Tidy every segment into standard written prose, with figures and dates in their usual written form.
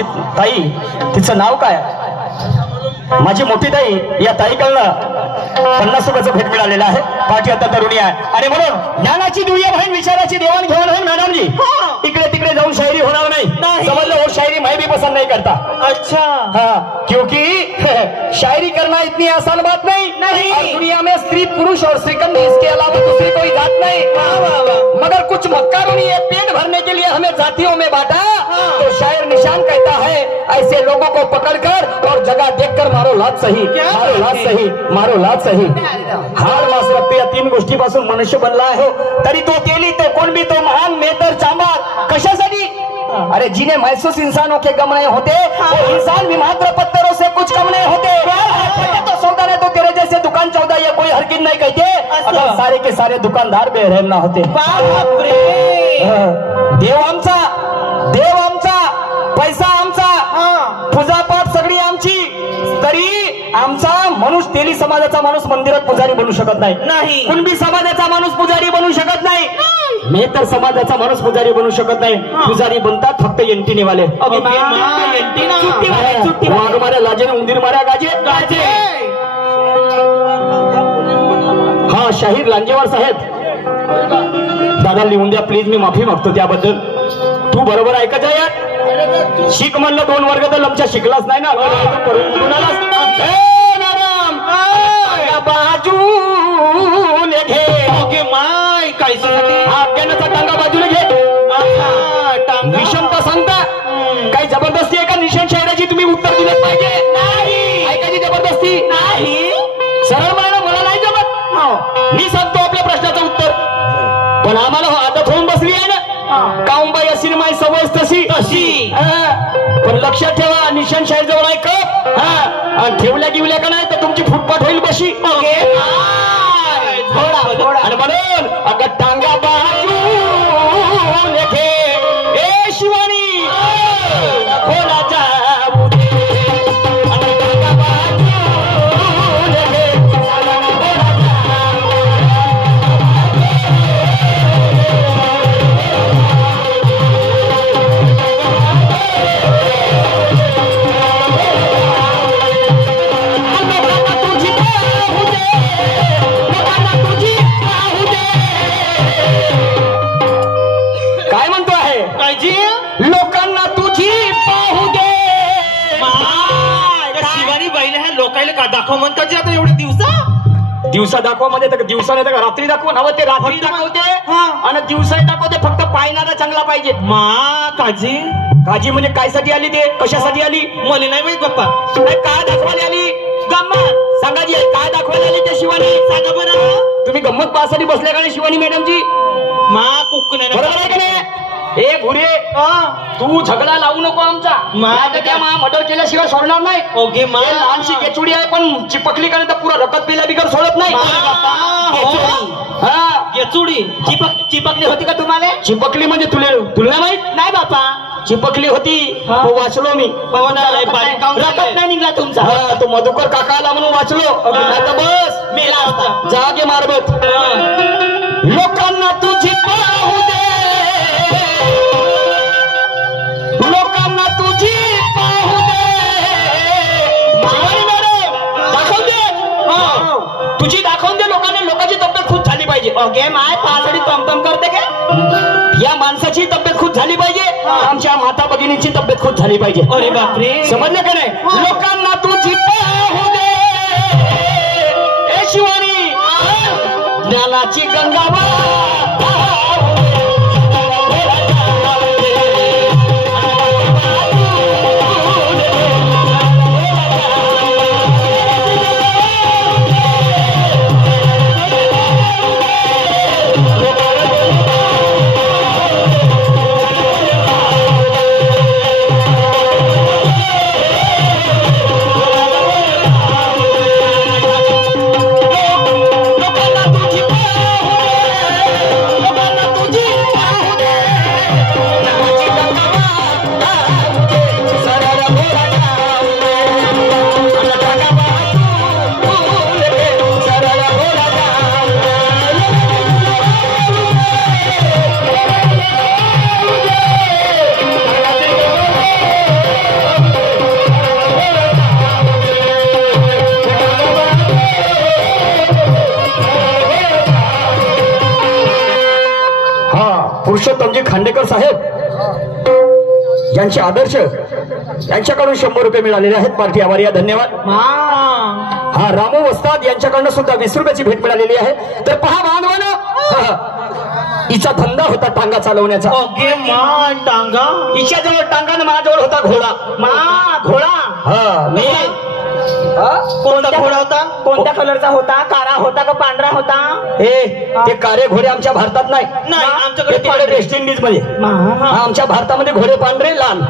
आमची ताई, तिचं नाव काय? माझी मोठी ताई, या ताईकडनं 50 रुपयाचं भेट मिळालेलं आहे. पाठी आता तरुणी आहे आणि म्हणून ज्ञानाची दुनिया बहीण, विचाराची देवाणघेवाण होईल. मॅडमजी इकडे तिकडे जाऊन शायरी होणार नाही, समझ लो. वो शायरी मैं भी पसंद नहीं करता. अच्छा. हाँ, क्योंकि शायरी करना इतनी आसान बात नहीं. दुनिया में स्त्री पुरुष और श्रीकंद इसके अलावा दूसरी कोई जात नहीं. मगर कुछ मक्कारों ने पेट भरने के लिए हमें जातियों में बांटा. तो शायर निशान कहता है ऐसे लोगों को पकड़कर और जगह देखकर मारो लात सही, मारो लात सही, मारो लात सही. हार मास रखते या 3 गोष्टीपासून मनुष्य बनला आहे. तरी तो तेली, तो कोण भी, तो महान, मेहतर, चांबार. कशासाठी? अरे जिन्हें महसूस इंसानों के गम नहीं होते, वो इंसान भी मात्र पत्थरों से कुछ कम नहीं होते. तो सौदा नहीं तो तेरे जैसे दुकान चौदा ये कोई हरगिज नहीं कहते. अगर सारे के सारे दुकानदार बेरहम ना होते. देव आमचा, देव आमचा, पैसा आमचा, पूजापाठ सगळी आमची. तरी आमचा माणूस, तेली समाजाचा माणूस मंदिरात पुजारी बनू शकत नाही. कुणबी समाजाचा माणूस पुजारी बनू शकत नाही. मेहतर समाजाचा माणूस पुजारी बनू शकत नाही. पुजारी बनतात फक्त एंटीनेवाले. वाघ माऱ्या लाजेने, उंदीर माऱ्या गाजे. हा शाहीर लांजेवार साहेब, दादा लिहून द्या प्लीज, मी माफी मागतो त्याबद्दल. तू बरोबर ऐकत आहे यार. शिक म्हणलं 2 वर्ग तर लमच्या शिकलाच नाही ना. बाजूने घे. ओके माय, काय टांगा बाजूला घे. निशंत सांगता काही जबरदस्ती आहे का? निशाण शायराची तुम्ही उत्तर दिले पाहिजे. ऐकायची जबरदस्ती नाही. सरळ म्हणायला मला नाही जमत. मी सांगतो आपल्या प्रश्नाचं उत्तर. पण आम्हाला आदत होऊन बसली आहे ना, काऊंबाई अशी माई सवय तशी. पण लक्षात ठेवा, निशाण शाहीर जवळ आहे का? ठेवल्या गिवल्या का नाही तर तुमची फुटपाट होईल बशी. आणि म्हणून अगं टांगा बाजू घे. ए शिवानी कोणाच्या लोकांना तुझी पाहू दे. शिवानी बाईला ह्या लोकायला का दाखव म्हणतात आता एवढे दिवसा दाखवा मध्ये तर दिवसा नाही तर रात्री दाखवा. नवं ते रात्री दाखवते आणि दिवसाही दाखवते. फक्त पाहणारा चांगला पाहिजे. काजी काजी म्हणजे कायसाठी आली, ते कशासाठी आली मला नाही माहित बाप्पा. काय दाखवायला आली? गंमत सांगा जी, काय दाखवायला आली त्या शिवानी? सांगा बरं. तुम्ही गंमत पाहण्यासाठी बसल्या का नाही शिवानी मॅडमजी? कुक्क नाही बरोबर आहे का नाही? ए भुरे, तू झगडा लावू नको आमचा. मर्डर केल्याशिवाय सोडणार नाही. ओके लहानशी केचुडी आहे पण चिपकली का नाही तर पुरा रकत पिल्या बिगर सोडत नाही. केचुडी चिपकली होती का तुम्हाला? चिपकली म्हणजे तुला माहित नाही बापा. चिपकली होती, वाचलो मी. रकत नाही निघला तुमचा. तो मधुकर काका आला म्हणून वाचलो. आता बस मेला असता जागे मारबत. लोकांना तुझी पाहू दे, लोकांना तुझी पाहू दे. दाखवून दे, तुझी दाखवून दे लोकांना. लोकांची तब्येत खूप झाली पाहिजे. ओके माय पासडी तमतम करते का? या माणसाची तब्येत खूप झाली पाहिजे. आमच्या माता भगिनीची तब्येत खूप झाली पाहिजे. अरे बापरे, समजलं का नाही? लोकांना तुझी पाहू दे. ए शिवानी, ज्ञानाची गंगा साहेब यांचे आदर्श यांच्याकडून 100 रुपये मिळालेले आहेत. पार्टी आभारी आहे, धन्यवाद. हा रामू वस्ताद यांच्याकडून सुद्धा 20 रुपयाची भेट मिळालेली आहे. तर पहा बांधवानो, हिचा धंदा होता टांगा चालवण्याचा. ओके मा टांगा. हिच्याजवळ टांगा आणि माझ्याजवळ होता घोडा. घोडा. हा मी कोणता घोडा होता? कोणत्या कलरचा होता? काळा होता का पांढरा होता? ते कारे घोडे आमच्या भारतात नाही. आमच्याकडे तिकडे वेस्ट इंडिज मध्ये. आमच्या भारतामध्ये घोडे पांढरे लाल.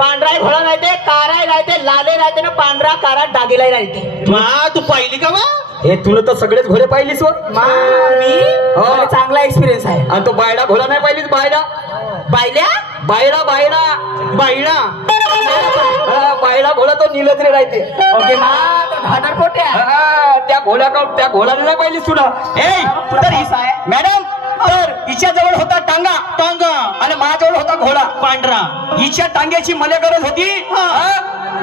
पांढरा घोडा नाही ते, काळा नाही ते, लाले राहते ना, पांढरा काळा डागेला राहते. तू पाहिली का मा? हे तुला तर सगळेच घोडे पाहिलीस व मी चांगला एक्सपिरियन्स आहे. आणि तो बायडा घोडा नाही पाहिलीस? बायडा बायल्या बायडा बायडा बायडा बायडा घोडा तो नीलद्री राहते. ओके घाटार पोट्या. त्या घोड्याला नाही पाहिलीस तुला? मॅडम, तर हिच्या जवळ होता टांगा आणि माझ्याजवळ होता घोडा पांढरा. हिच्या टांग्याची मला गरज होती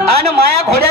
आणि माया घोड्या